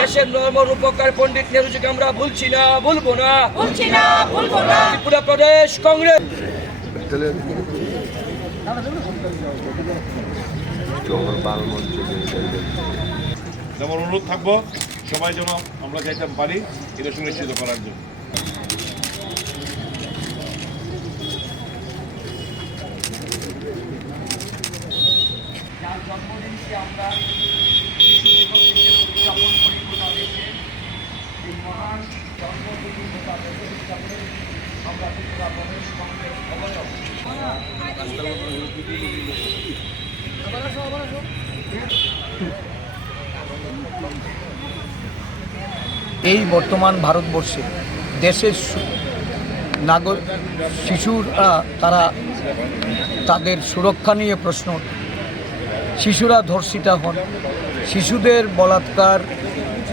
দেশের নর্মর উপকার পণ্ডিত নেহরুজিকে আমরা ভুলছি না, ভুলবো না। ত্রিপুরা প্রদেশ কংগ্রেস যেমন অনুরোধ থাকবো সবাই যেন আমরা যাইতে পারি এটা সুনিশ্চিত করার জন্য। যার জন্মদিনকে আমরা শিশু দিবস হিসেবে উদযাপন করি গোটা দেশে, এই মহান জন্মদিন গোটা দেশে উদযাপনে আমরা ত্রিপুরা প্রদেশ কংগ্রেস অবয়ব এই বর্তমান ভারতবর্ষে দেশের শিশুরা তারা তাদের সুরক্ষা নিয়ে প্রশ্ন, শিশুরা ধর্ষিতা হন, শিশুদের বলাৎকার,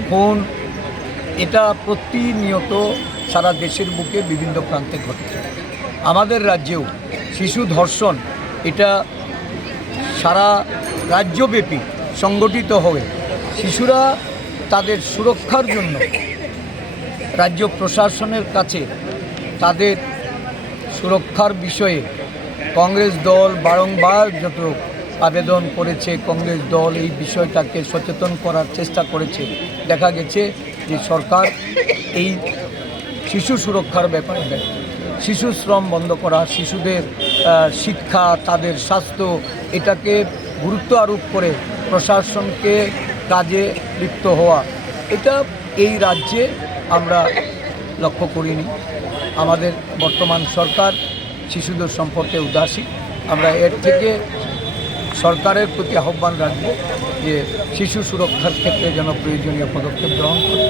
খুন, এটা প্রতিনিয়ত সারা দেশের বুকে বিভিন্ন প্রান্তে ঘটে। আমাদের রাজ্যেও শিশু ধর্ষণ এটা সারা রাজ্যব্যাপী সংগঠিত হয়ে শিশুরা তাদের সুরক্ষার জন্য রাজ্য প্রশাসনের কাছে তাদের সুরক্ষার বিষয়ে কংগ্রেস দল বারংবার যত আবেদন করেছে, কংগ্রেস দল এই বিষয়টাকে সচেতন করার চেষ্টা করেছে। দেখা গেছে যে সরকার এই শিশু সুরক্ষার ব্যাপারে শিশু শ্রম বন্ধ করা, শিশুদের শিক্ষা, তাদের স্বাস্থ্য, এটাকে গুরুত্ব আরোপ করে প্রশাসনকে কাজে লিপ্ত হওয়া, এটা এই রাজ্যে আমরা লক্ষ্য করিনি। আমাদের বর্তমান সরকার শিশুদের সম্পর্কে উদাসীন। আমরা এর থেকে সরকারের প্রতি আহ্বান রাখব যে শিশু সুরক্ষার ক্ষেত্রে যেন প্রয়োজনীয় পদক্ষেপ গ্রহণ করে।